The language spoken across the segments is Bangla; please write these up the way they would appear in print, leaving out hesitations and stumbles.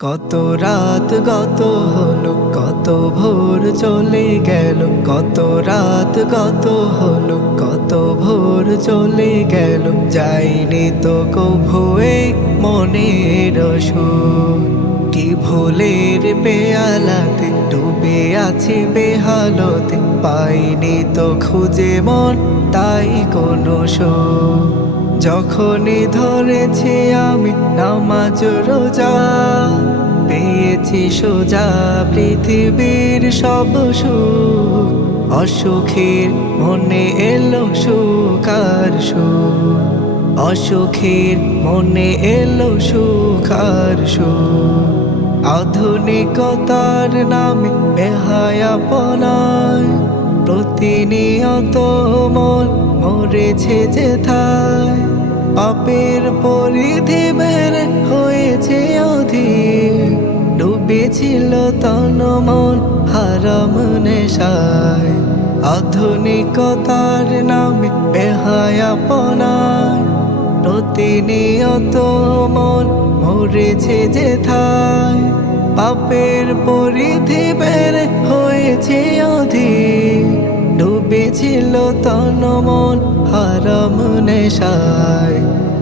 কত রাত গত হলো, কত ভোর চলে গেল, কত রাত গত হলো, কত ভোর চলে গেল, যাইনি তো কভুয়ে মনের সুর। কি ভুলের পেয়ালাতে ডুবে আছি বেহালতে, পাইনি তো খুঁজে মন তাই কোনো সুর। যখনই ধরেছি আমি নামাজ রোজা, পেয়েছি সোজা পৃথিবীর সব সুখ। অসুখের মনে এলো সুখ আর সুখ, অসুখের মনে এলো সুখ আর সুখ। আধুনিকতার নামে বেহায়াপনায় প্রতিনিয়ত মন মরেছে যেথায়। পাপের পরিধি বেড়ে হয়েছে অধীর, ডুবেছিল তন মন হারাম নেশায়। আধুনিকতার নামে বেহায়াপনায় প্রতিনিয়ত মন মরেছে যেথায়। পাপের পরিধি বেড়ে হয়েছে অধীর, ডুবেছিল তন মন হারাম নেশায়।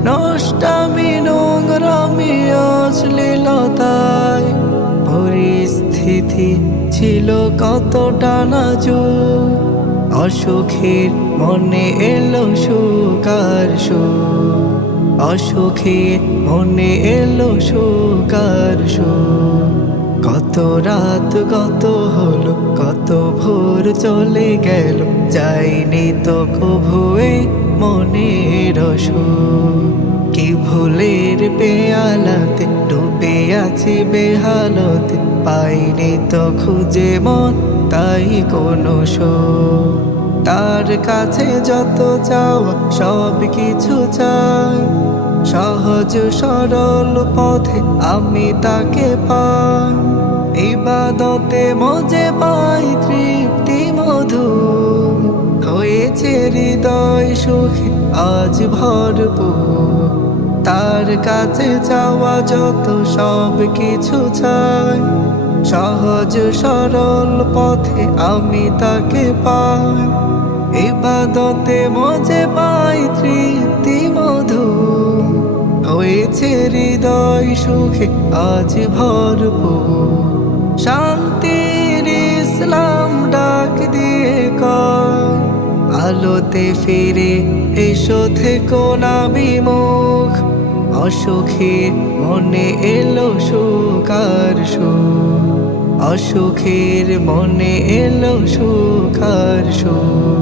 নষ্টামি নোংরামি অশ্লীলতায় পরিস্থিতি ছিল কতটা নাজুক। অসুখের মনে এলো সুখ আর সুখ, অসুখের মনে এলো সুখ আর সুখ। কত রাত গত হলো, কত ভোর চলে গেল, যাইনি তো কভুয়ে মনের সুর। কি ভুলের পেয়ালাতে ডুবে আছি বেহালতে, পাইনি তো খুঁজে মন তাই কোনো সুর। তার কাছে যত চাওয়া সব কিছু চাই, সহজ সরল পথে আমি তাকে পাই। ইবাদতে মজে পাই তৃপ্তি মধুর, হয়েছে হৃদয় সুখে আজ ভরপুর। তার কাছে চাওয়া যত সব কিছু চাই, সহজ সরল পথে আমি তাকে পাই। ইবাদতে মজে পাই তৃপ্তি মধুর, হয়েছে হৃদয় সুখে আজ ভরপুর। শান্তির ইসলাম ডাক দিয়ে কয়, আলোতে ফিরে এসো থেকো না বিমুখ। অসুখের মনে এলো সুখ আর সুখ, অসুখের মনে এলো সুখ আর সুখ।